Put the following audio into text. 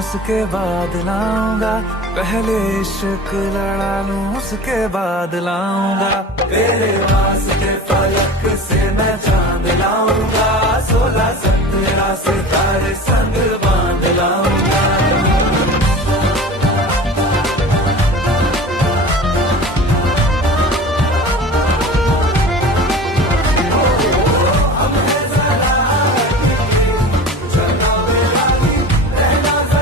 उसके बाद लाऊंगा, पहले इश्क लड़ा लूं उसके बाद लाऊंगा। तेरे वास्ते फलक से मैं चांद लाऊंगा, 16 17 सितारे संग बांध लाऊंगा।